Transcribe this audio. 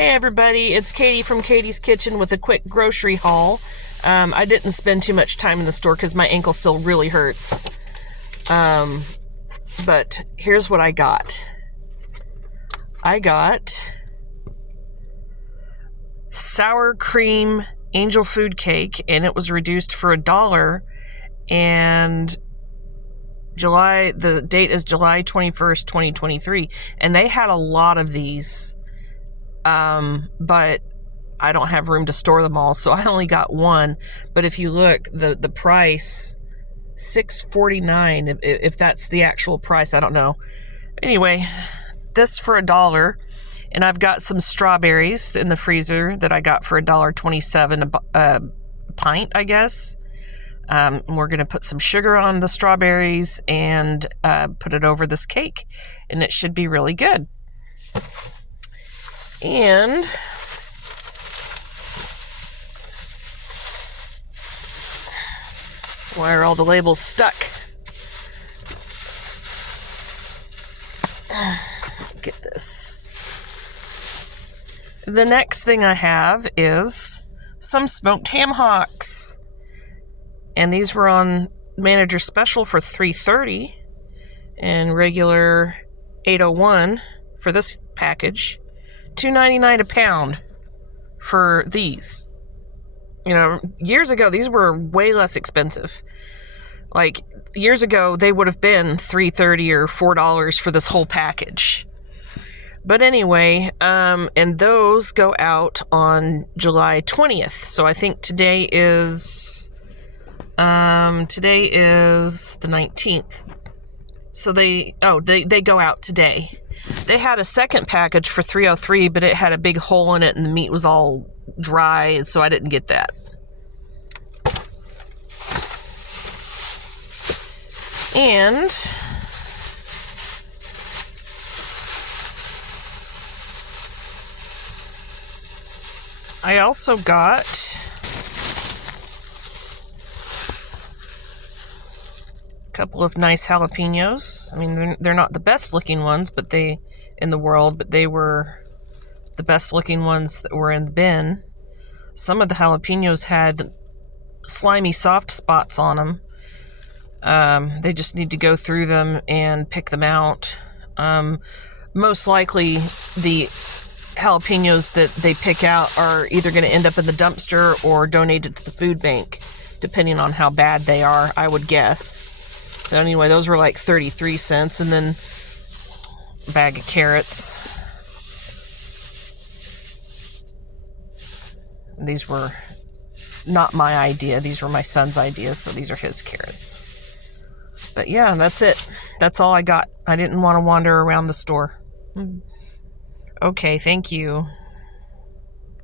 Hey everybody, it's Katie from Katie's Kitchen with a quick grocery haul. I didn't spend too much time in the store because my ankle still really hurts. But here's what I got. I got sour cream angel food cake, and it was reduced for $1. And the date is July 21st, 2023. And they had a lot of these. But I don't have room to store them all, so I only got one. But if you look, the price, $6.49, if that's the actual price, I don't know. Anyway, this for $1, and I've got some strawberries in the freezer that I got for $1.27 a pint, I guess. We're gonna put some sugar on the strawberries and put it over this cake, and it should be really good. And why are all the labels stuck? Get this. The next thing I have is some smoked ham hocks. And these were on Manager Special for $3.30 and regular $8.01 for this package. $2.99 a pound for these. You know, years ago, these were way less expensive. Like, years ago, they would have been $3.30 or $4 for this whole package. But anyway, and those go out on July 20th. So I think today is the 19th. So they go out today. They had a second package for $3.03, but it had a big hole in it and the meat was all dry, so I didn't get that. And I also got a couple of nice jalapenos. I mean, they're not the best looking ones, but they were the best looking ones that were in the bin. Some of the jalapenos had slimy soft spots on them. They just need to go through them and pick them out. Most likely the jalapenos that they pick out are either going to end up in the dumpster or donated to the food bank, depending on how bad they are, I would guess. So anyway, those were like 33 cents, and then a bag of carrots. These were not my idea. These were my son's ideas, so these are his carrots. But yeah, that's it. That's all I got. I didn't want to wander around the store. Okay, thank you.